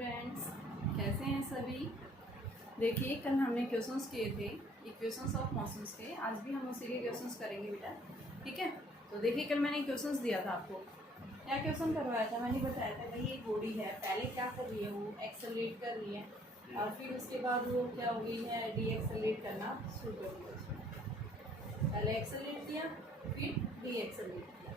Students, कैसे हैं सभी। देखिए, कल हमने क्वेश्चंस किए थे इक्वेशंस ऑफ मोशंस के। आज भी हम उसी के क्वेश्चंस करेंगे बेटा, ठीक है। तो देखिए, कल मैंने क्वेश्चंस दिया था आपको। क्या क्वेश्चन करवाया था, मैंने बताया था भाई एक बॉडी है, पहले क्या कर रही है, वो एक्सेलरेट कर रही है और फिर उसके बाद वो क्या हो गई है, डी एक्सेलरेट करना शुरू कर दिया। पहले एक्सेलरेट किया, फिर डी एक्सेलरेट किया,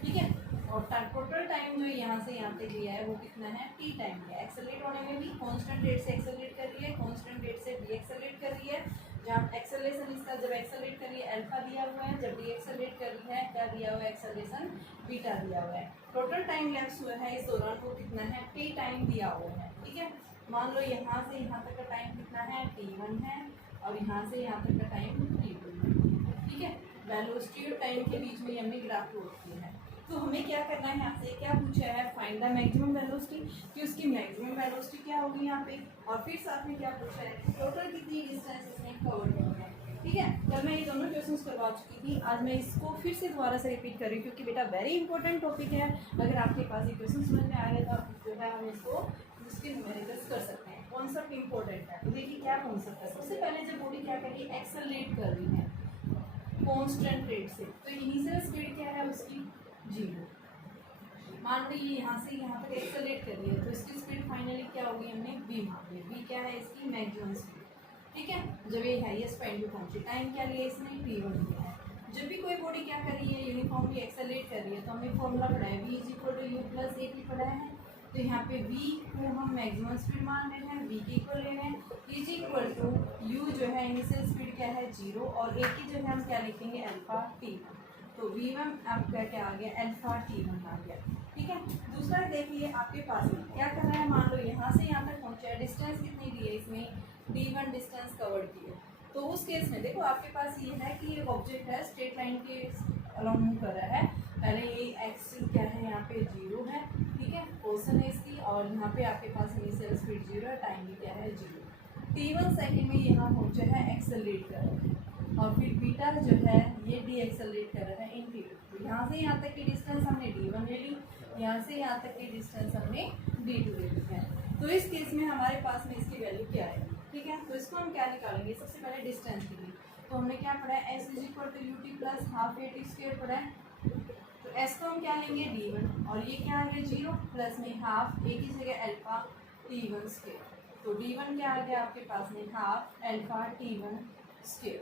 ठीक है। और टोटल टाइम जो यहाँ से यहाँ तक लिया है वो कितना है, टी टाइम लिया। एक्सेलरेट होने में भी कांस्टेंट रेट से एक्सेलरेट कर रही है, कांस्टेंट रेट से डी एक्सेलरेट कर रही है। जहाँ एक्सेलरेशन इसका जब एक्सेलरेट कर रही है अल्फा दिया हुआ है, जब डी एक्सेलरेट कर रही है क्या दिया हुआ है, एक्सेलरेशन बीटा दिया हुआ है। टोटल टाइम लैप्स हुआ है इस दौरान वो कितना है, टी टाइम दिया हुआ है, ठीक है। मान लो यहाँ से यहाँ तक का टाइम कितना है, t1 है, और यहाँ से यहाँ तक का टाइम t2 है, ठीक है। वेलोसिटी और टाइम के बीच में हमने ग्राफ प्लॉट किया है। तो हमें क्या करना है, यहाँ से क्या पूछा है, फाइंड द मैक्सिमम वेलोसिटी, कि उसकी मैक्सिमम वेलोसिटी क्या होगी यहाँ पे, और फिर साथ में क्या पूछा है, टोटल कितनी डिस्टेंस इसने कवर करना है, ठीक है। कल मैं ये दोनों क्वेश्चंस करवा चुकी थी, आज मैं इसको फिर से दोबारा से रिपीट कर रही हूँ क्योंकि बेटा वेरी इंपॉर्टेंट टॉपिक है। अगर आपके पास ये क्वेश्चन समझ में आ गया तो आप जो है हम इसको उसके न्यूमेरिकल्स कर सकते हैं। कॉन्सेप्ट इंपॉर्टेंट है। तो देखिए क्या कॉन्सेप्ट है, सबसे पहले जब बॉडी क्या कर रही है, एक्सेलरेट कर रही है कांस्टेंट रेट से, तो इनिशियल स्पीड क्या है उसकी 0। मान लीजिए यहाँ से यहाँ तक एक्सेलरेट कर रही है तो इसकी स्पीड फाइनली क्या होगी, हमने v मान ली। v क्या है, इसकी मैक्सिमम स्पीड, ठीक है। जब ये हाईएस्ट पॉइंट पे पहुंची, टाइम क्या लिया इसने, t1 लिया है। जब भी कोई बॉडी क्या कर रही है, यूनिफॉर्मली एक्सेलरेट कर रही है, तो हमने फॉर्मूला पढ़ा है v = u + at पढ़ा है। तो यहाँ पे v को हम मैक्सिमम स्पीड मान रहे हैं, v के इक्वल ले रहे हैं, = u जो है इनिशियल स्पीड क्या है 0, और a की जगह हम क्या लिखेंगे, अल्फा t1। तो v1 आपका क्या आ गया, अल्फा t1 आ गया, ठीक है। दूसरा देखिए आपके पास में क्या कर रहा है, मान लो यहाँ से यहाँ तक पहुँचा है, डिस्टेंस कितनी दी है इसमें, d1 डिस्टेंस कवर की है। तो उस केस में देखो आपके पास ये है कि एक ऑब्जेक्ट है, स्ट्रेट लाइन के अलोंग मूव कर रहा है। पहले ये एक्स क्या है, यहाँ पे 0 है, ठीक है, पोजीशन है इसकी, और यहाँ पे आपके पास इनिशियल स्पीड 0 है, टाइम भी क्या है 0। t1 सेकेंड में यहाँ पहुँचा है, एक्सेलरेट कर रहा है, और फिर बीटा जो है ये डी एक्सेलरेट कर रहा है इन t2। यहाँ से यहाँ तक की डिस्टेंस हमने d1 ले ली, यहाँ से यहाँ तक की डिस्टेंस हमने d2 ले ली है। तो इस केस में हमारे पास में इसकी वैल्यू क्या आएगी, ठीक है। तो इसको हम क्या निकालेंगे, सबसे पहले डिस्टेंस के लिए तो हमने क्या पढ़ा है, s = ut + ½ at² पढ़ा है। तो s को हम क्या लेंगे, d1, और ये क्या आ गया 0 प्लस में ½ a की जगह अल्फा t1²। तो d1 क्या आ गया आपके पास में, ½ अल्फा t1²,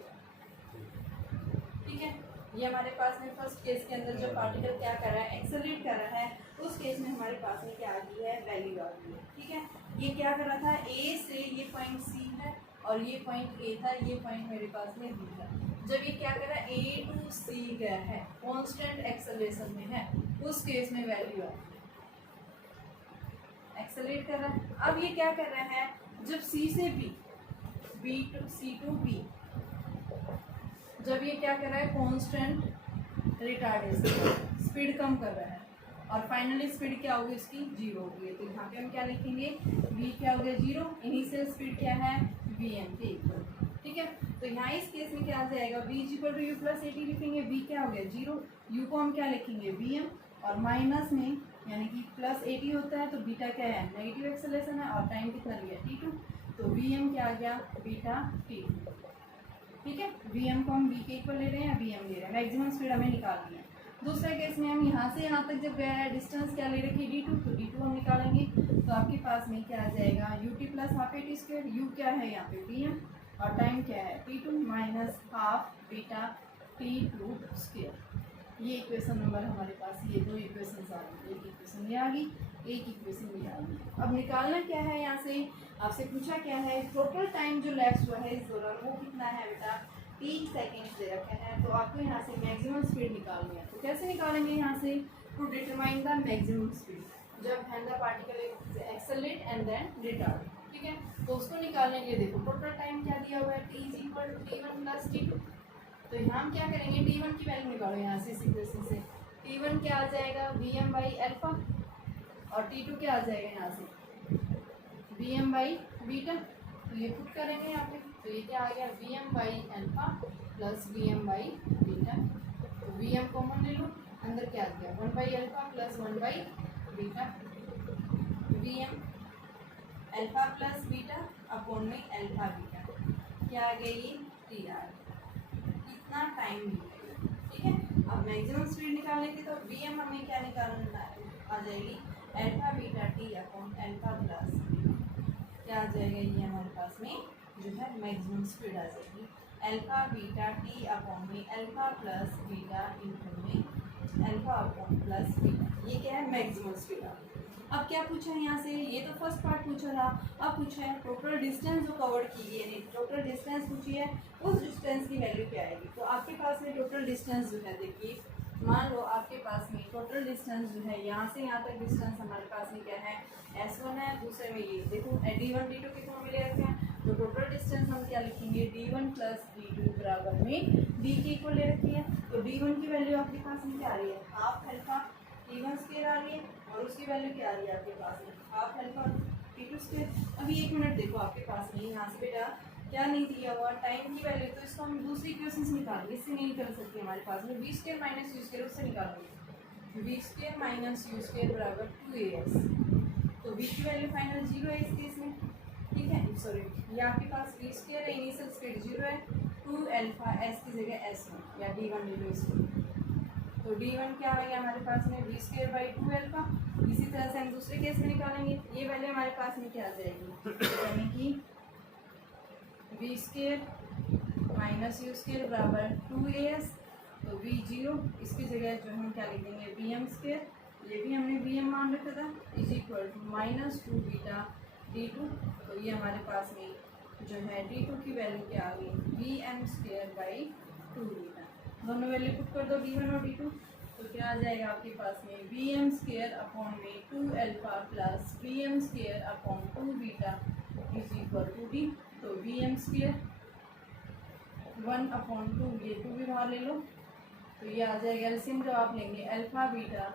ठीक है। ये हमारे पास में फर्स्ट केस के अंदर जो पार्टिकल क्या कर रहा है, एक्सेलरेट कर रहा है, उस केस में हमारे पास में क्या आ गई है, वैल्यू आ गई है, ठीक है। ये क्या कर रहा था, ए से ये पॉइंट सी है और ये पॉइंट ए था, ये पॉइंट मेरे पास में बी था। जब ये क्या कर रहा है, ए टू सी गया है, कांस्टेंट एक्सेलरेशन में है, उस केस में वैल्यू आ गई, एक्सेलरेट कर रहा है। अब ये क्या कर रहा है, जब सी से B to C to B, जब ये क्या कर रहा है, कांस्टेंट रिटार्डेशन, स्पीड कम कर रहा है, और फाइनली स्पीड क्या होगी इसकी 0 होगी। तो यहाँ पे हम क्या लिखेंगे, v क्या हो गया 0, इनिशियल स्पीड क्या है vm के इक्वल, ठीक है। तो यहाँ इस केस में क्या आ जाएगा, v = u + at लिखेंगे, v क्या हो गया 0, u को हम क्या लिखेंगे vm, और माइनस में यानी कि +80 होता है तो बीटा क्या है, नेगेटिव एक्सेलरेशन है, और टाइम कितना लिया t2, तो vm क्या आ गया, बीटा t2, ठीक है। vm को हम v के इक्वल ले रहे हैं, vm ले रहे हैं, मैक्सिमम स्पीड हमें निकालनी है। दूसरे केस में हम यहाँ से यहाँ तक जब गया है, डिस्टेंस क्या ले रखी d2, तो d2 हम निकालेंगे। तो आपके पास में क्या आ जाएगा, ut + ½ at², u क्या है यहाँ पे vm, और टाइम क्या है t2 माइनस ½ बीटा t2²। ये इक्वेशन नंबर हमारे पास, ये दो इक्वेशन आ गई, एक इक्वेशन ये आ गई, एक इक्वेशन ये आ गई। अब निकालना क्या है, यहाँ से आपसे पूछा क्या है, टोटल टाइम जो लैप्स हुआ है इस दौरान वो कितना है बेटा, 3 सेकेंड्स दे रखे हैं। तो आपको यहाँ से मैक्सिमम स्पीड निकालनी है। तो कैसे निकालेंगे, यहाँ से to determine the maximum speed, जब hand the particle accelerate and then retard, ठीक है। तो उसको निकालने के लिए देखो टोटल टाइम क्या दिया हुआ है, t = t1 + t2। तो यहाँ हम क्या करेंगे, t1 की वैल्यू निकालो यहाँ से, इस इक्वेशन से t1 क्या आ जाएगा, vm/अल्फा, और t2 क्या आ जाएगा यहाँ से vm/बीटा। तो ये पुट करेंगे यहाँ पे, तो ये क्या आ गया, vm/अल्फा + vm/बीटा। तो vm कॉमन ले लो, अंदर क्या आ गया, 1/अल्फा + 1/बीटा, vm alpha plus beta upon में अल्फा बीटा, क्या आ गया ये टी आ गया, कितना टाइम मिलेगा। ठीक है, अब मैक्सिमम स्पीड निकालने की तो वी एम हमें क्या निकालना आ जाएगी, alpha beta T upon alpha plus क्या आ जाएगा, ये हमारे पास में जो है मैक्सिमम स्पीड आ जाएगी, अल्फा बीटा टी अपॉन में अल्फा प्लस बीटा इंटू में अल्फा अपॉन प्लस बीटा, ये क्या है मैक्सिमम स्पीड। अब क्या पूछा है यहाँ से, ये तो फर्स्ट पार्ट पूछा था, अब पूछा है टोटल डिस्टेंस जो कवर की है, टोटल डिस्टेंस पूछी है, उस डिस्टेंस की वैल्यू क्या आएगी। तो आपके पास में टोटल डिस्टेंस जो है, देखिए मान लो आपके पास में टोटल डिस्टेंस जो है यहाँ से यहाँ तक डिस्टेंस हमारे पास में क्या है S1 है, दूसरे में ये देखो D1 D2 के फॉर्म में ले रखे हैं, तो टोटल डिस्टेंस हम क्या लिखेंगे D1 प्लस D2 बराबर में D के इक्वल ले रखी है। तो D1 की वैल्यू आपके पास में क्या आ रही है, हाफ अल्फा T1 स्क्वायर आ रही है, और उसकी वैल्यू क्या आ रही है आपके पास में हाफ अल्फा T2 स्क्वायर। अभी एक मिनट देखो आपके पास में यहाँ से बेटा क्या नहीं दिया हुआ टाइम की वैल्यू, तो इसको हम दूसरी इक्वेशन से निकालेंगे, इससे नहीं निकल सकती हमारे पास में, v square minus u square उससे निकालेंगे, v square minus u square बराबर 2as, तो वी की वैल्यू फाइनल 0 है इस केस में। ठीक है, सॉरी ये आपके पास वी स्क्वायर है, इनिशियल स्पीड 0 है, 2 अल्फा एस की जगह S1 या D1 ले लो इसको, तो D1 क्या आएगा हमारे पास में वी स्क्वायर बाई 2 अल्फा। इसी तरह से हम दूसरे केस में निकालेंगे, ये वैल्यू हमारे पास में क्या आ जाएगी, यानी कि v square minus u square बराबर 2as, तो वी 0 इसकी जगह जो हम क्या लिख देंगे वी एम स्क्वायर, ये भी हमने वी एम मान रखा था, is equal to minus 2 beta D2, तो ये हमारे पास में जो है D2 की वैल्यू क्या आ गई v m square by 2 beta, दोनों वैल्यू पुट कर दो D1 और D2, तो क्या आ जाएगा आपके पास में वी एम स्क्वायर अपॉन में 2 alpha plus v m square upon 2 beta is equal to D, तो वी एम स्क्वायर 1 अपॉन 2, ये 2 भी बाहर ले लो, तो ये आ जाएगा एलसीएम जब आप लेंगे alpha beta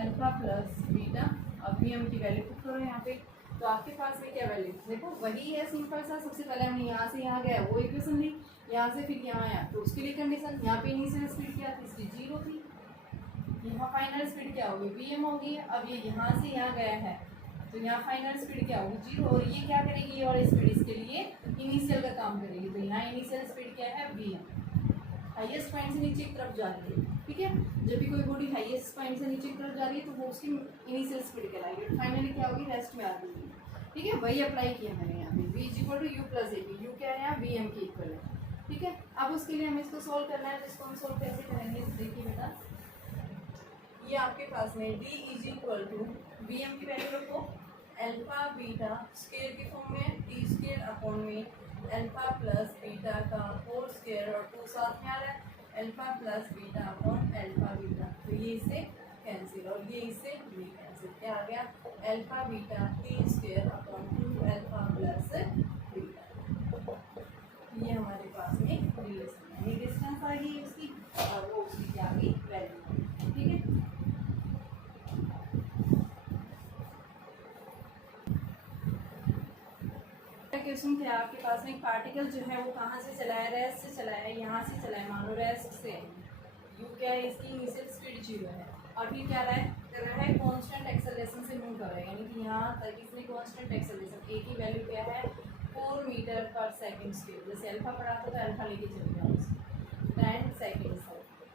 alpha plus beta, अब वी एम की वैल्यू पुट करो यहाँ पे, तो आपके पास में क्या वैल्यू देखो वही है सिंपल सा, सबसे पहले हमने यहाँ से यहाँ गया वो इक्वेशन ली, यहाँ से फिर यहाँ आया तो उसके लिए कंडीशन, यहाँ पे इनिशियल स्पीड क्या थी इसकी 0 थी, यहाँ फाइनल स्पीड क्या होगी वी एम होगी, अब ये यहाँ से यहाँ गया है तो यहाँ फाइनल स्पीड क्या होगी 0, और ये क्या करेगी और स्पीड इसके लिए इनिशियल का काम करेगी, तो यहाँ इनिशियल स्पीड क्या है वी एम, हाईएस्ट पॉइंट से नीचे की तरफ जा रही है। ठीक है, जब भी कोई बॉडी हाईएस्ट पॉइंट से नीचे की तरफ जा रही है तो वो उसकी इनिशियल स्पीड कहलाएगी, फाइनली क्या होगी रेस्ट में आ जाएगी। ठीक है, वही अप्लाई किया मैंने यहाँ पे v is equal to u plus a b, u क्या है यहाँ वी एम की इक्वल है। ठीक है, अब उसके लिए हमें इसको सॉल्व करना है, तो इसको हम सॉल्व कैसे करेंगे देखिए बेटा, ये आपके पास में d is equal to v m की वैल्यू रखो अल्फा बीटा स्क्वायर की फॉर्म में टी स्क्वायर अपॉन में अल्फा प्लस बीटा का होल स्क्वायर और 2 साथ में आ रहा है alpha plus beta upon alpha beta, तो ये इससे कैंसिल और ये इससे भी कैंसिल, क्या आ गया alpha beta T square upon 2 alpha plus beta, ये हमारे पास में रिलेशन है, ये डिस्टेंस आ गई उसकी और वो उसकी क्या आ गई वैल्यू। ठीक है, क्वेश्चन थे आपके पास में एक पार्टिकल जो है वो कहाँ से चला है रेस्ट से चला है, यहाँ से चला है मान लो रेस्ट से, यू क्या है इसकी इनिशियल स्पीड 0 है और फिर क्या कर रहा है कांस्टेंट एक्सेलरेशन से मूव कर रहा है, यानी कि यहाँ तक इसमें कांस्टेंट एक्सेलरेशन ए की वैल्यू क्या है 4 मीटर पर सेकेंड स्क्वायर, जैसे अल्फा पढ़ा था तो अल्फा लेके चल जाओ 10 seconds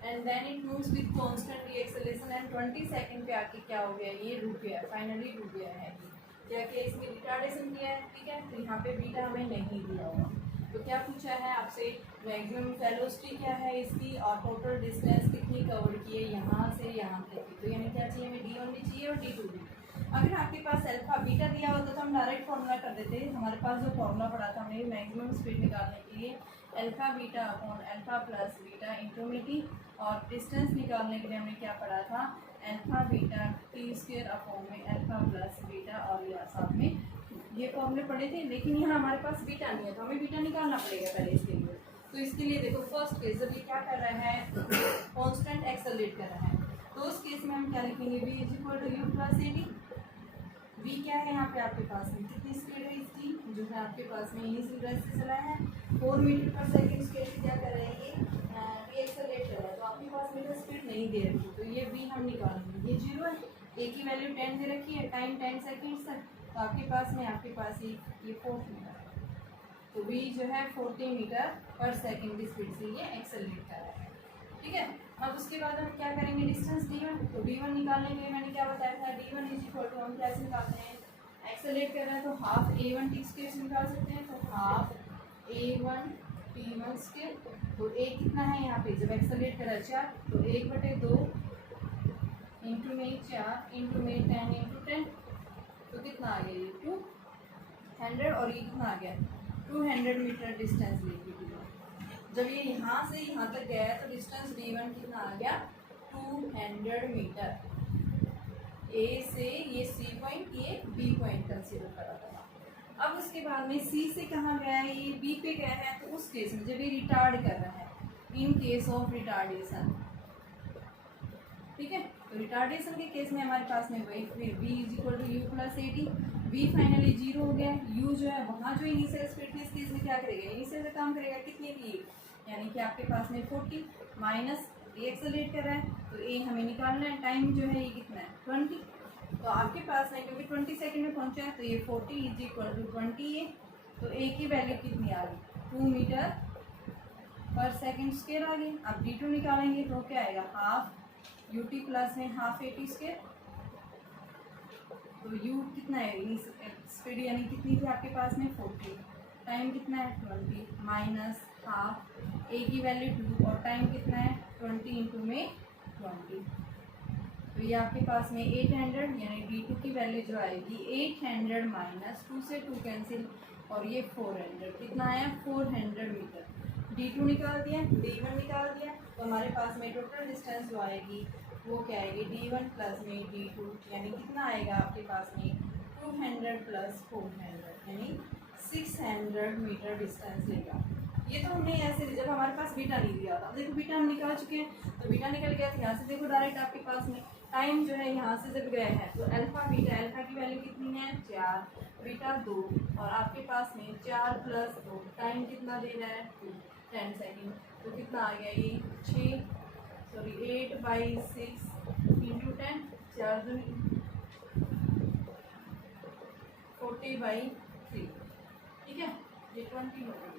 and then it moves with constant acceleration and 20 second पे आके क्या हो गया ये रुक गया, फाइनली रुक गया है, क्या क्या इसमें रिटार्डेशन किया है। ठीक है, तो यहाँ पे बीटा हमें नहीं दिया हुआ, तो क्या पूछा है आपसे मैक्सिमम वेलोसिटी क्या है इसकी और टोटल डिस्टेंस कितनी कवर की है यहाँ से यहाँ तक की, तो यानी क्या चाहिए हमें D1 भी चाहिए और D2 भी। अगर आपके पास अल्फा बीटा दिया होता तो हम डायरेक्ट फॉर्मूला कर देते, हमारे पास जो फॉर्मूला पड़ा था हमने मैक्सिमम स्पीड निकालने के लिए alpha beta upon alpha plus beta into में टी, और डिस्टेंस निकालने के लिए हमने क्या पढ़ा था alpha beta T square upon में अल्फा प्लस बीटा, और ये साथ में ये फॉर्मूले पढ़े थे, लेकिन यहाँ हमारे पास बीटा नहीं है तो हमें बीटा निकालना पड़ेगा पहले इसके लिए। तो इसके लिए देखो फर्स्ट केस जब ये क्या कर रहा है कांस्टेंट एक्सेलरेट कर रहा है, तो उस केस में हम क्या लिखेंगे v is equal to u plus a d, v क्या है यहाँ पे आपके पास में कितनी स्पीड है इसकी जो है आपके पास में इनिशियल रेस्ट से चला है 4 मीटर पर सेकेंड स्पीड क्या कर रहे हैं ये एक्सेलरेट कर रहा है, तो आपके पास में स्पीड नहीं दे रखी, तो ये v हम निकालेंगे, ये 0 है, a की वैल्यू 10 दे रखी है, टाइम 10 सेकेंड्स है, तो आपके पास ये 40 मीटर, तो v जो है 40 मीटर पर सेकेंड की स्पीड से ये एक्सेलरेट कर रहा है। ठीक है, अब उसके बाद हम क्या करेंगे, डिस्टेंस d1, तो d1 निकालने के लिए मैंने क्या बताया था, d1 इज इक्वल टू, हम कैसे निकालते हैं, एक्सेलरेट कर रहा है तो हाफ a1 t स्क्वायर से निकाल सकते हैं, तो हाफ a1 t1 स्क्वायर, तो a कितना है यहाँ पे, जब एक्सेलरेट कर रहा है 4, तो 1/2 इंटू में 4 इंटू में 10 इंटू 10, तो कितना आ गया ये 200, और ये कितना आ गया 200 मीटर डिस्टेंस लेके दिया। जब ये यहाँ से यहाँ तक गया है तो डिस्टेंस d1 कितना आ गया 200 मीटर। ए से ये सी पॉइंट, ये बी पॉइंट कंसीडर करा था। अब उसके बाद में सी से कहाँ गया है, ये बी पे गया है, तो उस केस में जब ये रिटार्ड कर रहा है, इन केस ऑफ रिटार्डेशन, ठीक है, तो रिटार्डेशन के केस में हमारे पास में वही फिर v is equal to u plus a t, v finally 0 हो गया, u जो है वहाँ जो इनिशियल स्पीड थी इस केस में क्या करेगा, इनिशियल से काम करेगा कितनी की, यानी कि आपके पास में 40 माइनस ए एक्सेलरेट कर रहा है, तो ए हमें निकालना है, टाइम जो है ये कितना है 20, तो आपके पास में क्योंकि 20 सेकंड में पहुंचा है तो ये 40 इज इक्वल टू 20 है, तो ए की वैल्यू कितनी आ गई 2 मीटर पर सेकेंड स्क्वायर आ गई। अब d2 निकालेंगे तो क्या आएगा, हाफ यू टी प्लस में हाफ ए टी स्क्वायर, तो u कितना है, स्पीड यानी कितनी थी आपके पास में 40, टाइम कितना है 20 माइनस हाफ ए की वैल्यू 2 और टाइम कितना है 20 इंटू में 20, तो ये आपके पास में 800, यानी d2 की वैल्यू जो आएगी 800 माइनस 2 से 2 कैंसिल, और ये 400, कितना आया 400 मीटर। d2 निकाल दिया, d1 निकाल दिया, तो हमारे पास में टोटल डिस्टेंस जो आएगी वो क्या आएगी d1 प्लस में d2, यानी कितना आएगा आपके पास में 200 प्लस 400, यानी 600 मीटर डिस्टेंस लेगा। ये तो हमने ऐसे, जब हमारे पास बीटा नहीं दिया था, देखो बीटा हम निकाल चुके हैं, तो बीटा निकल गया, तो यहाँ से देखो डायरेक्ट आपके पास में टाइम जो है यहाँ से जब गए हैं तो अल्फा बीटा, अल्फा की वैल्यू कितनी है 4, बीटा 2, और आपके पास में 4 प्लस 2, टाइम कितना दे रहा है 10 सेकेंड, तो कितना आ गया ये 8/6 इंटू 10, 4 दूनी 40/3, ठीक है, ये 20 हो गई।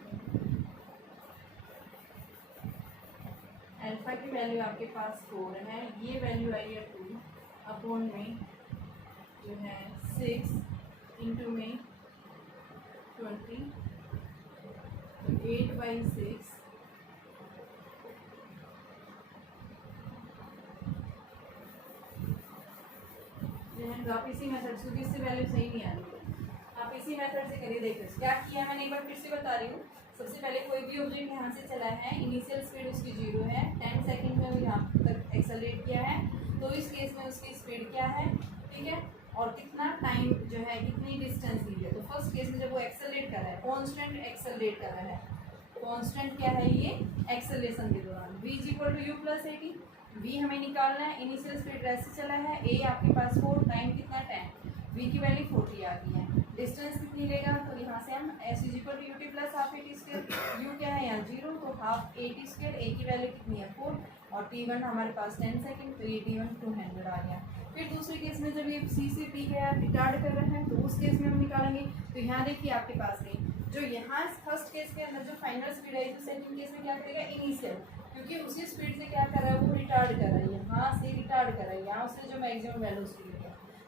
अल्फा की वैल्यू आपके पास 4 है, ये वैल्यू आई है 2 अपॉन में जो है 6 इंटू में 20, 8/6 तो आप इसी मेथड से, क्योंकि इससे वैल्यू सही नहीं आ रही है, आप इसी मेथड से करिए। देखिए क्या किया मैंने, एक बार फिर से बता रही हूँ। सबसे पहले कोई भी ऑब्जेक्ट यहाँ से चला है, इनिशियल स्पीड उसकी 0 है, 10 सेकंड में वो यहाँ तक एक्सेलरेट किया है, तो इस केस में उसकी स्पीड क्या है, ठीक है, और कितना टाइम जो है, कितनी डिस्टेंस ली है। तो फर्स्ट केस में जब वो एक्सेलरेट कर रहा है, कॉन्स्टेंट एक्सेलरेट कर रहा है, कॉन्स्टेंट क्या है ये एक्सेलरेशन के दौरान, v is equal to u plus a t, v हमें निकालना है, इनिशियल स्पीड ऐसे चला है, a आपके पास 4, टाइम कितना 10, v की वैल्यू 40 आ गई है, डिस्टेंस कितनी लेगा, तो यहाँ से हम s is equal to u t plus half a t square, u क्या है यहाँ 0, तो half a t square, a की वैल्यू कितनी है 4, और t1 हमारे पास 10 सेकंड, तो ये t1 200 आ गया। फिर दूसरे केस में जब ये c से t गया रिटार्ड कर रहे हैं, तो उस केस में हम निकालेंगे, तो यहाँ देखिए आपके पास में जो यहाँ फर्स्ट केस के अंदर जो फाइनल स्पीड है, तो सेकंड केस में क्या करेगा इनिशियल, क्योंकि उसी स्पीड से क्या कर रहा है वो रिटार्ड कर रहा है, यहाँ से रिटार्ड कर रहा है, यहाँ से जो मैक्सिमम वैल्यू स्पीड है,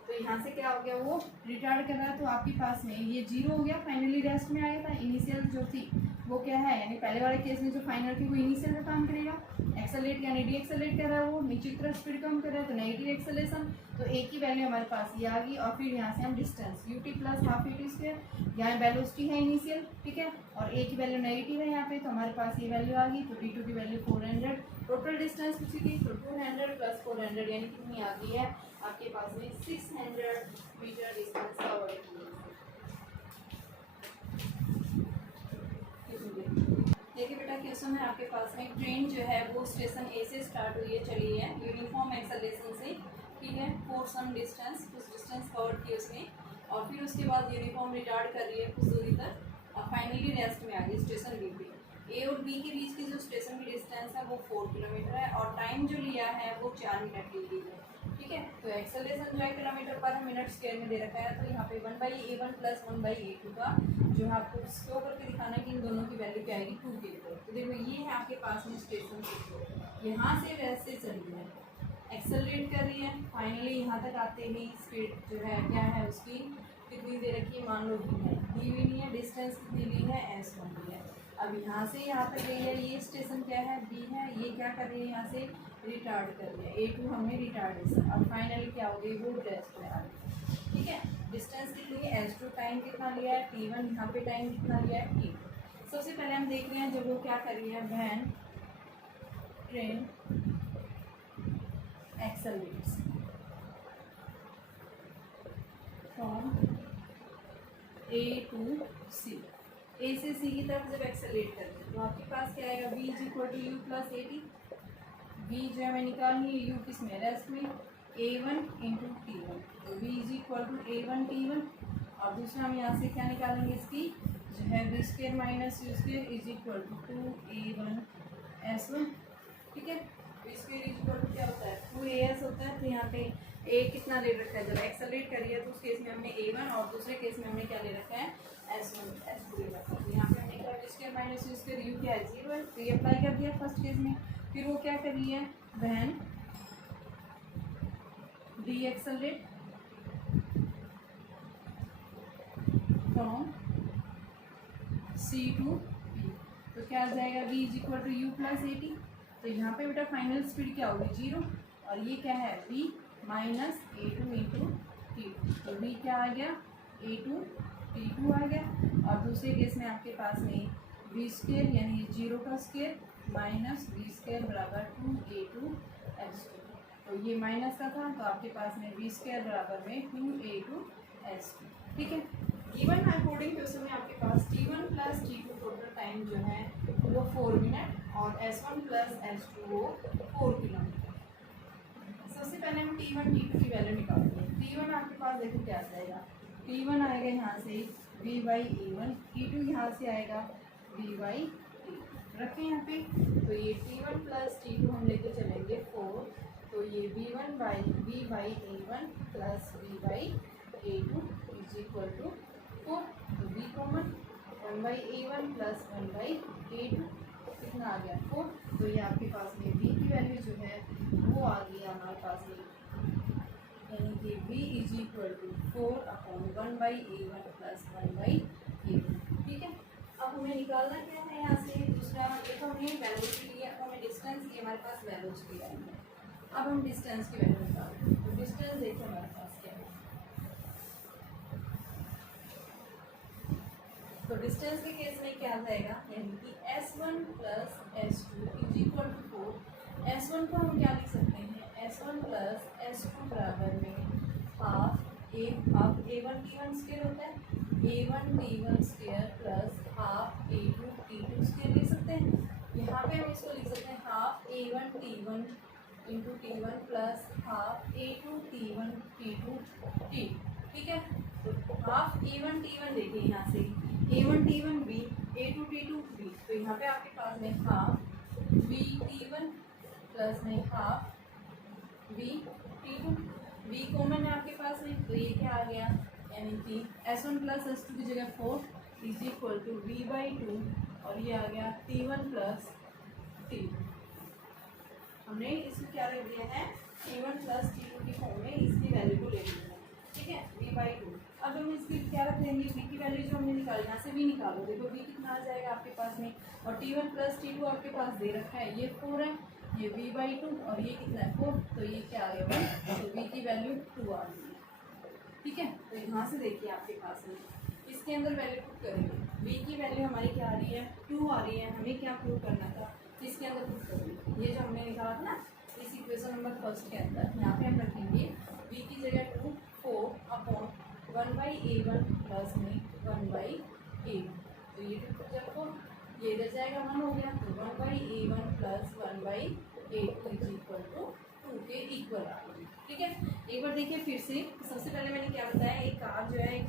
तो यहाँ से क्या हो गया वो रिटार्ड कर रहा है, तो आपके पास में ये 0 हो गया, फाइनली रेस्ट में आ गया था। इनिशियल जो थी वो क्या है, यानी पहले वाले केस में जो फाइनल थी वो इनिशियल में काम करेगा, एक्सेलरेट यानी डी एक्सेलरेट कर रहा है, वो नीचे की तरफ स्पीड कम कर रहा है, तो नेगेटिव एक्सेलरेशन, तो ए की वैल्यू हमारे पास ये आ गई, और फिर यहाँ से हम distance you t plus half a t square, यहाँ वेलोसिटी है इनिशियल, ठीक है, और ए की वैल्यू नेगेटिव है यहाँ पे, तो हमारे पास ये वैल्यू आ गई, तो टी2 की वैल्यू 400, टोटल डिस्टेंस किसी की, तो 200 प्लस 400 यानी कितनी आ गई है आपके पास में 600 मीटर डिस्टेंस कवर किया। देखिए बेटा क्वेश्चन है आपके पास में, ट्रेन जो है वो स्टेशन ए से स्टार्ट हुई है, चली है यूनिफॉर्म एक्सेलरेशन से, ठीक है, फॉर सम डिस्टेंस, कुछ डिस्टेंस कवर की उसने, और फिर उसके बाद यूनिफॉर्म रिटार्ड कर रही है कुछ दूरी तक, और फाइनली रेस्ट में आ गई स्टेशन बी पे। ए और बी के बीच की जो स्टेशन की डिस्टेंस है वो 4 किलोमीटर है, और टाइम जो लिया है वो 4 मिनट ली गई है, ठीक है। तो एक्सेलरेशन जो है किलोमीटर पर मिनट स्क्वायर में दे रखा है, तो यहाँ पे 1/a1 प्लस 1/a2 का जो है आपको शो करके दिखाना है कि इन दोनों की वैल्यू क्या आएगी 2 के लिए। तो देखो ये है आपके पास में स्टेशन, यहाँ से वैसे चली है, एक्सेलरेट कर रही है, फाइनली यहाँ तक आते ही स्पीड जो है क्या है उसकी कितनी दे रखी है, मान लो दी है, दी हुई नहीं है, डिस्टेंस कितनी ली है, s1 ली है। अब यहाँ से यहाँ तक गई है, ये स्टेशन क्या है, b है, ये क्या कर रही है, यहाँ से रिटार्ड कर दिया, a2 हमने रिटार्डेशन, और फाइनली क्या हो गई, वो रेस्ट में आ गई। ठीक है, डिस्टेंस कितनी है, s2 टाइम कितना लिया है, t1, यहाँ पे टाइम कितना लिया है, t2। सबसे पहले हम देख रहे हैं जब वो क्या कर रही है, when train accelerates from A to C, A से C की तरफ जब एक्सेलरेट करते हैं तो आपके पास क्या आएगा, v is equal to u plus a t, v जो है मैं निकालनी है, u किस में, रेस्ट में, a1 इंटू टी वन, तो v is equal to a1 t1, और दूसरा हम यहाँ से क्या निकालेंगे, इसकी जो है v square minus u square is equal to 2a1 s1। ठीक है, v square is equal to क्या होता है, 2as होता है। तो यहाँ पे a कितना ले रखा है, जब एक्सेलरेट करिए तो उस केस में हमने a1 और दूसरे केस में हमने क्या ले रखा है, s1 s2 ले रखा है। तो यहाँ पे हमने क्या v square minus u square, u क्या है 0 है, तो ये अप्लाई कर दिया फर्स्ट केस में। फिर वो क्या कर रही है, when decelerate from C to P, तो क्या आ जाएगा, v is equal to u plus a t, तो यहाँ पे बेटा फाइनल स्पीड क्या होगी 0, और ये क्या है v minus a2 into T, तो v क्या आ गया, a2 t2 आ गया। और दूसरे केस में आपके पास में v स्क्र यानी 0 का स्क्र माइनस v स्क्र बराबर 2a2 s2, तो ये माइनस का था, तो आपके पास में v स्क्र बराबर में 2a2 s2। ठीक है, गिवन अकॉर्डिंग क्वेश्चन में आपके पास t1 plus t2 total time जो है वो 4 मिनट और s1 प्लस s2 वो 4 किलोमीटर। सबसे पहले हम t1 t2 की वैल्यू निकालेंगे। t1 आपके पास देखो क्या आ जाएगा, t1 आएगा यहाँ से v/a1, t2 यहाँ से आएगा v/a2, रखें यहाँ पे। तो ये t1 प्लस t2 हम लेके चलेंगे 4, तो ये v/a1 plus v/a2 is equal to 4, तो v common, 1/a1 plus 1/a2 कितना आ गया 4, तो ये आपके पास में v की वैल्यू जो है वो आ गई हमारे पास में, यानी कि v is equal to 4/1/a1 plus 1/a2। ठीक है, अब हमें निकालना क्या है, यहाँ से दूसरा एक हमने वैल्यूज की लिया, हमें डिस्टेंस की हमारे पास वैल्यूज की आई है। अब हम डिस्टेंस की वैल्यू निकालते हैं, तो डिस्टेंस देखो हमारे पास क्या है, तो डिस्टेंस के केस में क्या आ जाएगा, यानी कि s1 plus s2 is equal to 4। s1 को हम क्या लिख सकते हैं, s1 प्लस s2 बराबर में हाफ a1 t1 स्क्वायर होता है, a1 t1 square plus half a2 t2 square लिख सकते हैं। यहाँ पे हम इसको लिख सकते हैं half a1 t1 into t1 plus half a2 t1 t2 t। ठीक है, तो हाफ a1 t1 देखिए यहाँ से a1 t1 b, a2 t2 b, तो यहाँ पे आपके पास में हाफ b t1 प्लस में half b t2, b common है आपके पास में, तो ये क्या आ गया, यानी कि s1 प्लस s2 की जगह 4 इज इक्वल टू v/2, और ये आ गया t1 प्लस t। हमने इसको क्या ले दिया है, t1 प्लस t2 की फॉर्म में इसकी वैल्यू को ले लिया है। ठीक है, v/2। अब हम इसकी क्या रख देंगे, v की वैल्यू जो हमने निकाली, यहाँ से v निकालो, देखो v कितना आ जाएगा आपके पास में, और t1 प्लस t2 आपके पास दे रखा है, ये 4 है, ये v/2, और ये कितना है 4, तो ये क्या आ गया 1, तो v की वैल्यू 2 आ गई है। ठीक है, तो यहाँ से देखिए आपके पास में इसके अंदर वैल्यू पुट करेंगे, v की वैल्यू हमारी क्या आ रही है 2 आ रही है, हमें क्या प्रूव करना था, इसके अंदर पुट करेंगे, ये जो हमने निकाला था ना इस इक्वेशन नंबर फर्स्ट के अंदर, यहाँ पे हम रखेंगे v की जगह 2 4/1/a1 प्लस में 1/a, तो ये जब ये इधर जाएगा 1 हो गया, तो 1/a1 plus 1/a2 is equal to 2 के इक्वल आ गई। ठीक है, एक बार देखिए फिर से, सबसे पहले मैंने क्या बताया, एक कार जो है, एक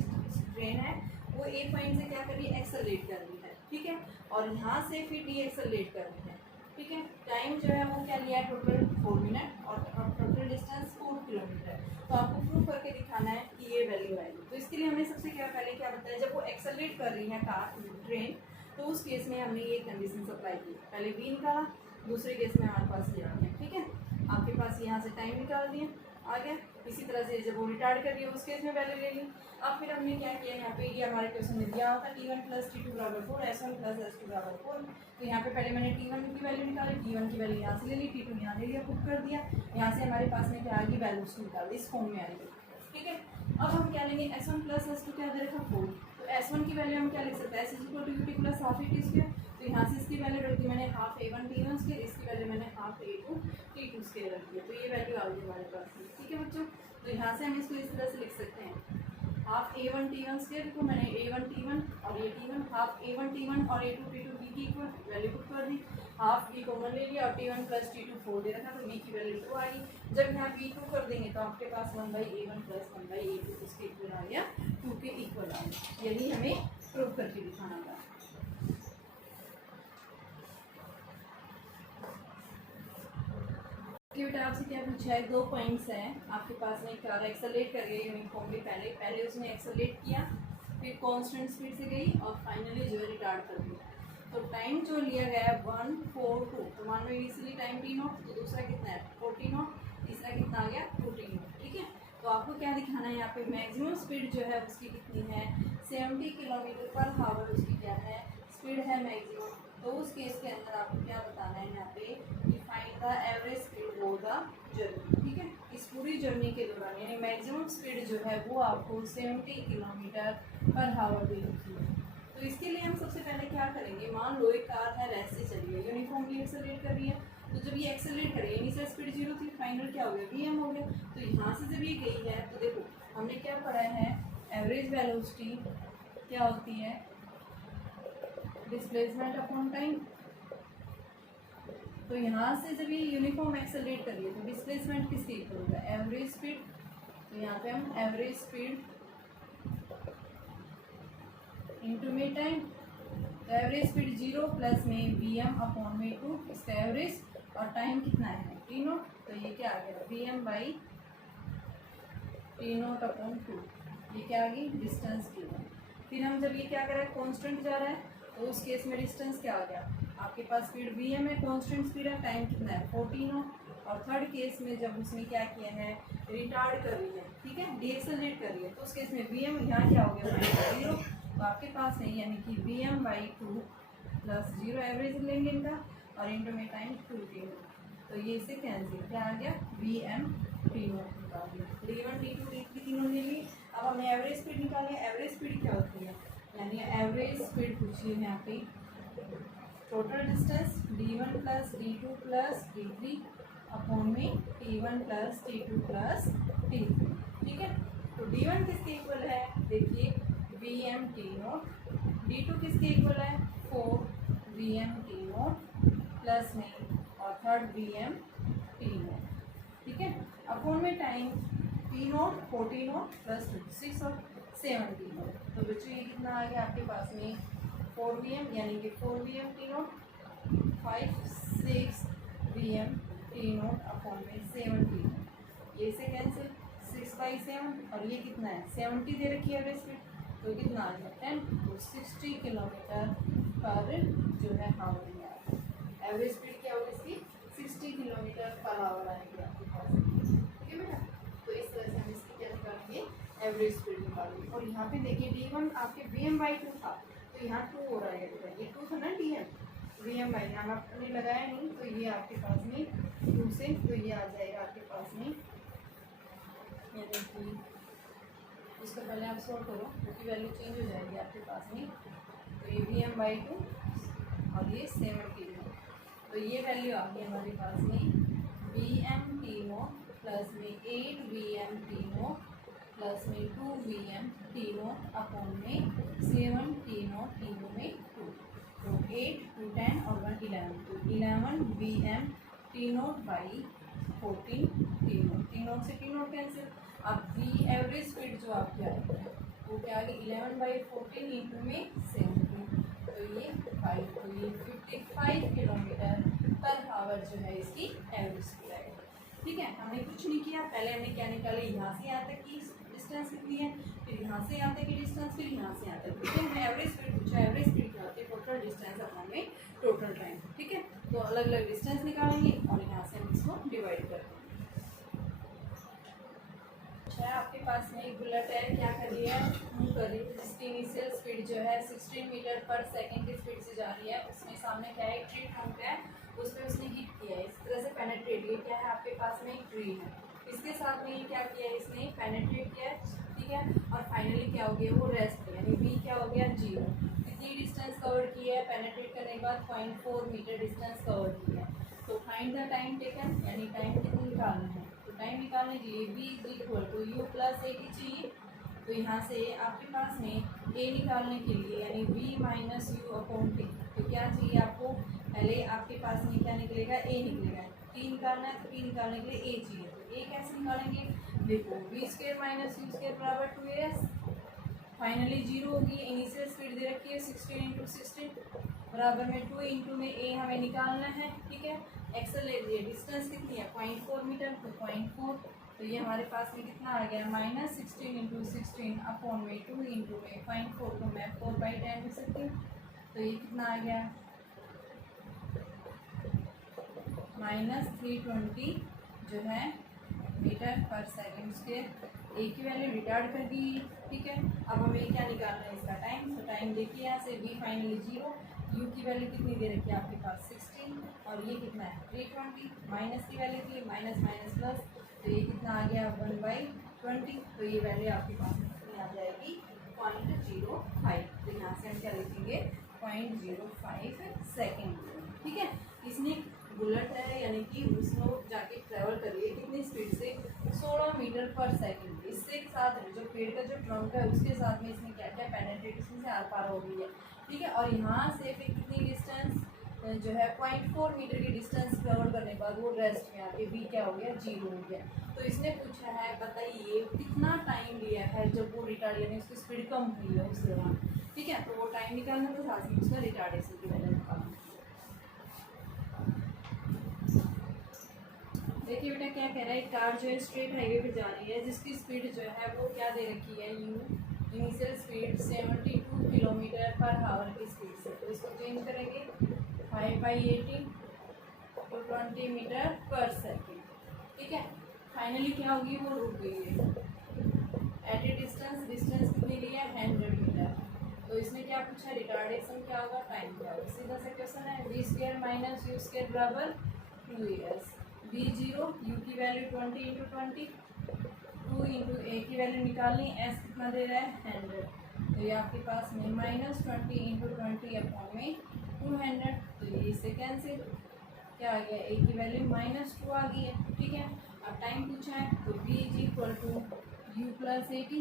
ट्रेन है, वो ए पॉइंट से क्या कर रही है, एक्सेलरेट कर रही है। ठीक है, और यहाँ से फिर डी एक्सेलरेट कर रही है, ठीक है। टाइम जो है वो क्या लिया है, टोटल 4 मिनट और टोटल डिस्टेंस 4 किलोमीटर। तो आपको प्रूव करके दिखाना है कि ये वैल्यू आएगी। तो इसके लिए हमने सबसे पहले क्या बताया, जब वो एक्सेलरेट कर रही है कार ट्रेन, तो उस केस में हमने ये कंडीशन अप्लाई की। पहले v निकाला, दूसरे केस में हमारे पास ये आ गया। ठीक है, आपके पास यहाँ से टाइम निकाल दिया, आ गया। इसी तरह से जब वो रिटार्ड कर रही है उस केस में वैल्यू ले ली। अब फिर हमने क्या किया, यहाँ पे ये हमारे क्वेश्चन में दिया होता t1 + t2 = 4, s1 + s2 = 4। तो यहाँ पे पहले मैंने t1 की वैल्यू निकाली, t1 की वैल्यू यहाँ से ले ली, t2 यहाँ ले लिया, पुट कर दिया। यहाँ से हमारे पास में क्या आ गई, वैल्यूज निकाल दी, इस फॉर्म में आएगी। ठीक है, अब हम क्या लेंगे, s1 + s2 क्या दे रखा 4। तो s1 की वैल्यू हम क्या लिख सकते हैं, s = ut + ½ at²। तो यहाँ से इसकी वैल्यू रख दी मैंने ½ a1 t1², इसकी वैल्यू मैंने ½ a2 t2² रख दी। तो ये वैल्यू आ गई हमारे पास। ठीक है बच्चों, तो यहाँ से हम इसको इस तरह से लिख सकते हैं, ½ a1 t1² को मैंने a1 t1 और ये t1, ½ a1 t1 और a2 t2 v की इक्वल वैल्यू पुट कर दी। हाफ v कॉमन ले लिया और t1 + t2 4 दे रखा, तो v की वैल्यू 2 आ गई। जब यहाँ v2 कर देंगे तो आपके पास 1/a1 + 1/a2 उसके इक्वल आ गया, 2 के इक्वल आ गया। यही हमें प्रूव करके दिखाना था। बेटा आपसे क्या पूछा है, 2 पॉइंट्स हैं आपके पास में। कार एक्सेलरेट कर गई यूनिफॉर्मली, पहले उसने एक्सेलरेट किया, फिर कांस्टेंट स्पीड से गई और फाइनली जो है रिटार्ड कर दिया। तो टाइम जो लिया गया है 142, तो मान लो इनिशियली टाइम t0, तो दूसरा कितना है 40, तीसरा कितना आ गया 14। ठीक है, तो आपको क्या दिखाना है, यहाँ पे मैक्सिमम स्पीड जो है उसकी कितनी है, 70 km/h उसकी क्या है स्पीड है मैक्सिमम। तो उस केस के अंदर आपको क्या बताना है, यहाँ पे find the average speed for the journey. ठीक है, इस पूरी जर्नी के दौरान यानी मैक्सिमम स्पीड जो है वो आपको 70 km/h दी होती है। तो इसके लिए हम सबसे पहले क्या करेंगे, मान लो एक कार है रेस्ट से चली है, यूनिफॉर्मली एक्सेलरेट कर रही है। तो जब ये एक्सेलरेट करेगी, इनिशियल स्पीड 0 थी, फाइनल क्या हो गया vm हो गया। तो यहाँ से जब ये गई है तो देखो हमने क्या पढ़ा है, एवरेज वेलोसिटी क्या होती है, डिस्प्लेसमेंट अपॉन टाइम। तो यहाँ से जब ये यूनिफॉर्म एक्सेलरेट कर रही है तो डिस्प्लेसमेंट किसके इक्वल होगा, एवरेज स्पीड। तो यहाँ पे हम एवरेज स्पीड इंटू में टाइम, तो एवरेज स्पीड 0 प्लस में vm अपॉन में 2, इसका एवरेज, और टाइम कितना है t0। तो ये क्या आ गया vm/t0 अपॉन 2, ये क्या आ गई डिस्टेंस t1। फिर हम जब ये क्या कर रहे हैं, कॉन्स्टेंट जा रहा है, तो उस केस में डिस्टेंस क्या आ गया, आपके पास स्पीड vm है, कांस्टेंट स्पीड है, टाइम कितना है 14। और थर्ड केस में जब उसने क्या किया है, रिटार्ड कर रही है, ठीक है, डीएक्सेलरेट कर रही है, तो उस केस में vm यहाँ क्या हो गया -0। तो आपके पास है यानी कि vm/2 + 0 एवरेज लेंगे इनका, और इंटू में टाइम 2t। तो ये इससे कैंसिल क्या आ गया, vm/t0 निकाल दिया, d1 d2 d3 तीनों ले लिए। अब हमें एवरेज स्पीड निकालनी है। एवरेज स्पीड क्या होती है, यानी एवरेज स्पीड पूछी है यहाँ पे, total distance d1 + d2 + d3 upon में t1 + t2 + t3। ठीक है, तो d1 किसके इक्वल है, देखिए vm/t0, d2 किसके इक्वल है 4 vm/t0 प्लस में, और थर्ड vm/t0। ठीक है, अपॉन में टाइम t0 14 + 2 6 और 17। तो बच्चों ये कितना आ गया आपके पास में 4 vm, यानी कि 4 vm/t0 5 6 vm/t0 अपॉन में 17। ये से कैंसिल 6/7, और ये कितना है 70 दे रखी है एवरेज स्पीड, तो कितना आ गया 10। तो 60 km/h जो है हावर में आएगा। एवरेज स्पीड क्या होगी इसकी 60 km/h आएगी आपके पास। ठीक है बेटा, तो इस तरह से हम इसकी क्या निकालेंगे, एवरेज स्पीड निकालेंगे। और यहाँ पे देखिए d1 आपके vm/2 था, तो यहाँ 2 हो रहा है बेटा, ये 2 था ना dm, vm/, यहाँ आपने लगाया नहीं, तो ये आपके पास में 2 से, तो ये आ जाएगा आपके पास में, यानी कि इसको पहले आप सॉल्व करो क्योंकि वैल्यू चेंज हो जाएगी आपके पास में। तो ये vm/2 और ये 17, तो ये वैल्यू आ गई हमारे पास में vm/t0 प्लस में 8 vm/t0 प्लस में 2 vm/t0 अपॉन में 7 t0 में 2। तो 8 2 10 और 1 11, तो 11 vm/t0/14 t0 से t0 कैंसिल। अब v एवरेज स्पीड जो आपकी आएगी वो क्या आ गई 11/14 इंटू में 17, तो ये 5, तो ये 55 किलोमीटर पर आवर जो है इसकी एवरेज स्पीड है। ठीक है, हमने कुछ नहीं किया, पहले हमने क्या निकाले, यहाँ से यहाँ तक की डिस्टेंस कितनी है, फिर यहाँ से यहाँ तक की डिस्टेंस, फिर यहाँ से यहाँ तक। ठीक है, हमें एवरेज स्पीड पूछा, एवरेज स्पीड क्या होती है, टोटल डिस्टेंस अपॉन में टोटल टाइम। ठीक है, तो अलग अलग डिस्टेंस निकालेंगे और यहाँ से हम इसको डिवाइड कर देंगे। अच्छा, आपके पास में एक बुलेट है, क्या कर रही है, मूव कर रही है, जिसकी इनिशियल स्पीड जो है 16 मीटर पर सेकंड की स्पीड से जा रही है। उसमें सामने क्या है, ट्री ट्रंक है, उस पर उसने हिट किया है, इस तरह से पेनेट्रेट। ये क्या है, आपके पास में एक ट्री है, इसके साथ में ये क्या किया है, इसने पेनेट्रेट किया है। ठीक है, और फाइनली क्या हो गया, वो रेस्ट है, यानी v क्या हो गया, 0। कितनी डिस्टेंस कवर की है, पेनेट्रेट करने के बाद 0.4 मीटर डिस्टेंस कवर की है। तो फाइंड द टाइम टेकन, यानी टाइम कितनी निकालना है। तो टाइम निकालने के लिए v = u + a चाहिए। तो यहाँ से आपके पास में a निकालने के लिए, यानी v - u/t, तो क्या चाहिए आपको, पहले आपके पास में क्या निकलेगा, a निकलेगा। t निकालना है, तो t निकालने के लिए a चाहिए। तो a कैसे निकालेंगे, देखो v² - u² = 2as। फाइनली 0 होगी, इनिशियल स्पीड दे रखी है 16 × 16 बराबर में 2 × में a हमें निकालना है। ठीक है, एक्सेलरेट डिस्टेंस कितनी है, 0.4 मीटर, तो 0.4, तो ये हमारे पास में कितना आ गया, -16 × 16 अपॉन में 2 × में 0.4, तो मैं 4/10 लिख सकती हूँ। तो ये कितना आ गया, -320 जो है मीटर पर सेकंड के। ए की वैल्यू रिटार्ड कर दी। ठीक है, अब हमें क्या निकालना है, इसका टाइम। तो टाइम देखिए यहाँ से, v फाइनली 0, u की वैल्यू कितनी दे रखी है आपके पास 16, और ये कितना है 320, माइनस की वैल्यू थी, माइनस माइनस प्लस, तो ये कितना आ गया 1/20। तो ये वैल्यू आपके पास कितनी आ जाएगी 0.05। तो यहाँ से हम क्या लिखेंगे 0.05 सेकेंड। ठीक है, इसने बुलेट है, यानी कि उसने जाके ट्रैवल कर रही है कितनी स्पीड से, 16 मीटर पर सेकंड। इससे साथ जो पेड़ का जो ट्रंक है उसके साथ में इसने क्या किया, पेनेट्रेट इसमें से आर पार हो गई है। ठीक है, और यहाँ से फिर कितनी डिस्टेंस जो है 0.4 मीटर की डिस्टेंस कवर करने के बाद वो रेस्ट में आके v क्या हो गया, 0 हो गया। तो इसने पूछा है, बताइए कितना टाइम लिया है जब वो रिटार्ड, यानी उसकी स्पीड कम हुई है उस दौरान। ठीक है, तो वो टाइम निकालना, तो साथ में उसका रिटार्डेशन की वैल्यू निकालना। देखिए बेटा क्या कह रहा है, कार जो है स्ट्रेट हाईवे पे जा रही है, जिसकी स्पीड जो है वो क्या दे रखी है, u initial speed 72 kilometre per hour की स्पीड से। तो इसको चेंज करेंगे 5/80 तो 20 मीटर पर सेकेंड। ठीक है, फाइनली क्या होगी, वो रुक गई है एट ए डिस्टेंस कितनी ली है 100 मीटर। तो इसमें क्या पूछा, रिटार्डेशन क्या होगा, टाइम क्या होगा। सीधा सा क्वेश्चन है, v² - u² बराबर 2as। v0 u की वैल्यू 20 × 20, 2 × a की वैल्यू निकालनी, s कितना दे रहा है 100। तो ये आपके पास में -20 × 20 अपॉन में 200। तो ये इससे कैंसिल, क्या आ गया, a की वैल्यू -2 आ गई है। ठीक है, अब टाइम पूछा है, तो v = u + at,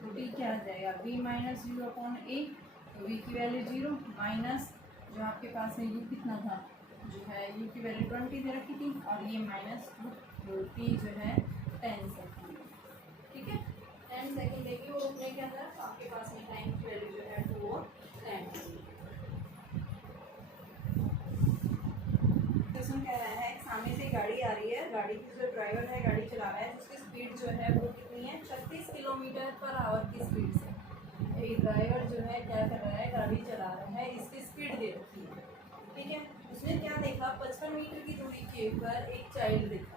तो t क्या आ जाएगा, v - u/a। तो v की वैल्यू 0 माइनस जो आपके पास में u कितना था, जो है u की वैल्यू 20 दे रखी थी, और ये -2, तो t जो है 10 सेकेंड। ठीक है, 10 सेकेंड देखिए वो रुकने के अंदर, तो आपके पास में टाइम की वैल्यू जो है 2 और 10। क्वेश्चन कह रहा है, सामने से गाड़ी आ रही है, गाड़ी की जो ड्राइवर है गाड़ी चला रहा है, उसकी स्पीड जो है वो कितनी है 36 किलोमीटर पर आवर की स्पीड से। ये ड्राइवर जो है क्या कर रहा है, गाड़ी चला रहा है, इसकी स्पीड दे रखी है। ठीक है, उसने क्या देखा, 55 मीटर की दूरी के ऊपर एक चाइल्ड देखा।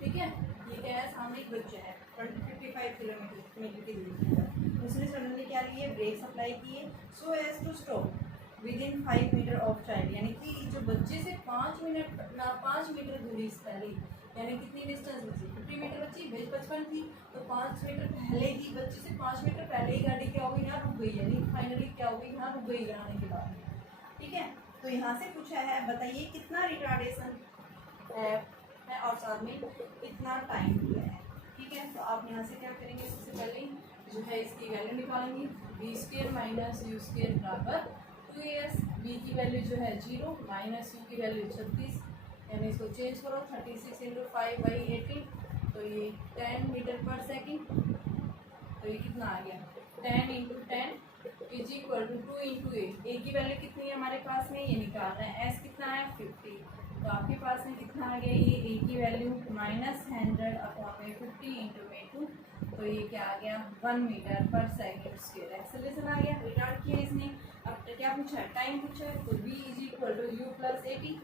ठीक है, ये क्या है, सामने एक बच्चा है 55 किलोमीटर की दूरी पर। उसने सडनली क्या लिए, ब्रेक अप्लाई किए, so as to stop within 5 metre of child, यानी कि जो बच्चे से 5 मीटर दूरी पहले, यानी कितनी डिस्टेंस बची, 50 मीटर बची, बेस 55 थी, तो 5 मीटर पहले की, बच्चे से 5 मीटर पहले ही गाड़ी क्या हो गई, यहाँ रुक गई, यानी फाइनली क्या हो गई, यहाँ रुक गई आने के बाद। ठीक है, तो यहाँ से पूछा है, बताइए कितना रिटार्डेशन है और साथ में कितना टाइम दिया है। ठीक है, तो आप यहाँ से क्या करेंगे, सबसे पहले जो है इसकी वैल्यू निकालेंगे, v² - u² बराबर 2as। v की वैल्यू जो है 0 माइनस u की वैल्यू 36, यानी इसको चेंज करो 36 × 5/80, तो ये 10 मीटर पर सेकेंड। तो ये कितना आ गया, 10 × 10 इज इक्वल टू 2 इंटू ए की वैल्यू कितनी है हमारे पास में, ये निकालना है। एस कितना है 50, तो आपके पास में कितना आ गया, ये ए की वैल्यू -100 अपॉन में 50 इंटू में 2, तो ये क्या आ गया 1 मीटर पर सेकेंड स्क्वायर। एक्सेलरेशन आ गया, रिटार्ड किया इसने। अब क्या पूछा है, टाइम पूछा है, तो v is equal to u plus a t,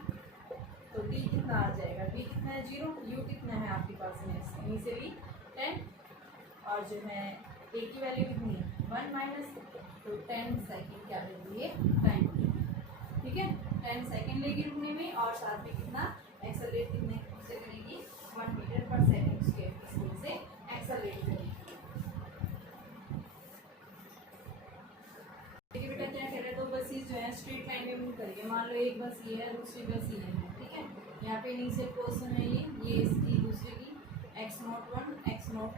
तो t कितना आ जाएगा, v कितना है 0, u कितना है आपके पास में इनिशियली 10, और जो है a की वैल्यू कितनी है 1 माइनस, तो 10 सेकेंड क्या लेगी ये टाइम, ठीक है 10 सेकेंड लेगी रुकने में, और साथ में कितना एक्सेलरेट कितने से करेगी 1 मीटर पर सेकेंड स्क्वायर की स्पीड से एक्सेलरेट करेगी। देखिए बेटा क्या कह रहे हैं, तो बसेस जो है स्ट्रेट लाइन में मूव करिए। मान लो एक बस ये है, दूसरी बस ये है, ठीक है। यहाँ पे इनिशियल पोर्शन है ये इसकी, दूसरे की x01 x02,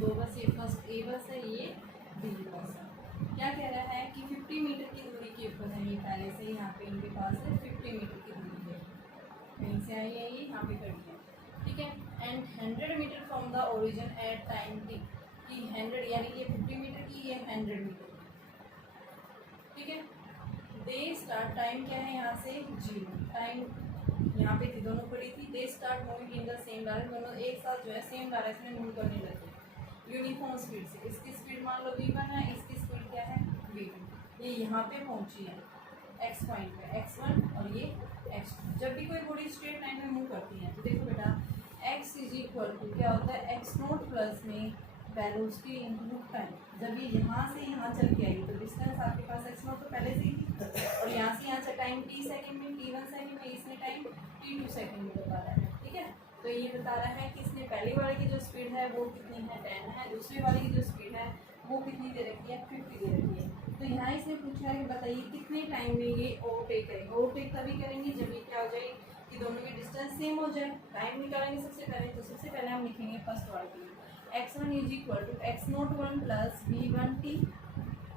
दो बस, ये फर्स्ट ए बस है, ये बी बस है। क्या कह रहा है कि 50 मीटर की दूरी के ऊपर है ये, पहले से यहाँ पे इनके पास है 50 मीटर की दूरी है, कहीं से आई है ये यहाँ पे खड़ी है, ठीक है। And 100 metre from the origin at time t, की 100 यानी ये 50 मीटर की, ये 100 मीटर, ठीक है। दे स्टार्ट, टाइम क्या है यहाँ से 0, टाइम यहाँ पे थी दोनों पड़ी थी। They start moving in the same direction, दोनों एक साथ जो है सेम डायरेक्शन में मूव करने लगे यूनिफॉर्म स्पीड से। इसकी स्पीड मान लो v1 है, इसकी स्पीड क्या है v2, ये यहाँ पे पहुँची है x पॉइंट पे, x1 और ये x2। जब भी कोई बॉडी स्ट्रेट लाइन में मूव करती है तो देखो बेटा x इज इक्वल टू क्या होता है x0 प्लस में वेलोसिटी इंटू टाइम। जब ये यहाँ से यहाँ चल के आई तो डिस्टेंस आपके पास x0 तो पहले से ही थी, और यहाँ से यहाँ से टाइम t सेकंड में, t1 सेकंड में, इसमें टाइम t2 सेकंड में बता रहा है, ठीक है। तो ये बता रहा है कि इसने पहले वाले की जो स्पीड है वो कितनी है 10 है, दूसरे वाले की जो स्पीड है वो कितनी दे रखी है 50 दे रखी है। तो यहाँ इसने पूछा है कि बताइए कितने टाइम में ये ओवरटेक करेंगे। ओवरटेक तभी करेंगे जब ये क्या हो जाए कि दोनों की डिस्टेंस सेम हो जाए। टाइम निकालेंगे सबसे पहले, तो सबसे पहले हम लिखेंगे फर्स्ट वाले के लिए x1 is equal to x01 plus v1t,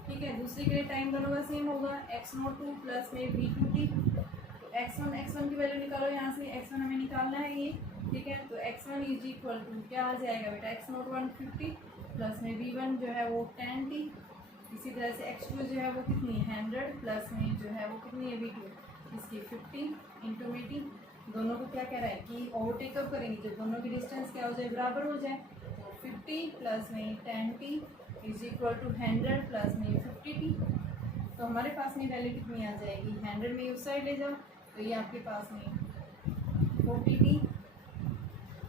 ठीक है। दूसरे के लिए टाइम दोनों का सेम होगा, x02 प्लस में v2t। तो x1 की वैल्यू निकालो यहाँ से, x1 हमें निकालना है ये, ठीक है। तो x1 इज इक्वल टू क्या आ जाएगा बेटा x01 50 प्लस में v1 जो है वो 10t। इसी तरह से x2 जो है वो कितनी है 100 प्लस में जो है वो कितनी है v2 इसकी 50 इंटू में t। दोनों को क्या कह रहा है कि ओवरटेक कब करेंगे जब दोनों की डिस्टेंस क्या हो जाए बराबर हो जाए। 50 प्लस में 10t is equal to 100 plus में 50t। तो हमारे पास में वैल्यू कितनी आ जाएगी 100 में उस साइड ले जाओ तो ये आपके पास में 40t,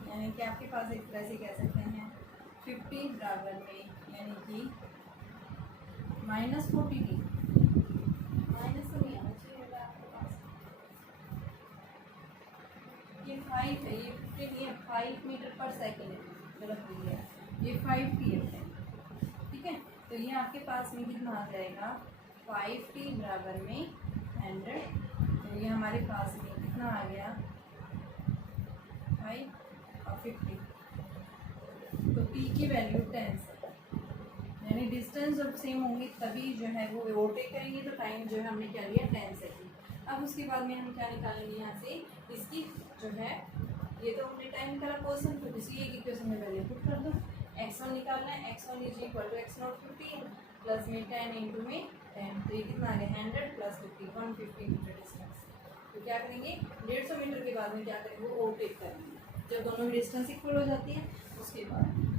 यानी कि आपके पास एक तरह से कह सकते हैं 50 बराबर में यानी कि -40t, माइनस तो नहीं आना चाहिए आपके पास, ये 5 है, ये 50 नहीं है 5 मीटर पर सेकेंड है, गलत हो गया, ये 5t है, ठीक है। तो ये आपके पास में कितना आ जाएगा 5t बराबर में 100, तो ये हमारे पास में कितना आ गया 5 और 50, तो t की वैल्यू 10 से, यानी डिस्टेंस जब सेम होंगी तभी जो है वो ओवरटेक करेंगे। तो टाइम जो है हमने क्या लिया 10 सेकेंड। अब उसके बाद में हम क्या निकालेंगे यहाँ से इसकी जो है, ये तो हमने टाइम निकाला पोर्शन, तो इसी एक इक्वेशन में वैल्यू पुट कर दो। x1 निकालना है, x1 is equal to x0 50 plus में 10 इंटू में 10, तो ये कितना आ गया 100 प्लस 50 150 मीटर डिस्टेंस। तो क्या करेंगे 150 मीटर के बाद में क्या करेंगे वो ओवरटेक करेंगे। जब दोनों की डिस्टेंस इक्वल हो जाती है उसके बाद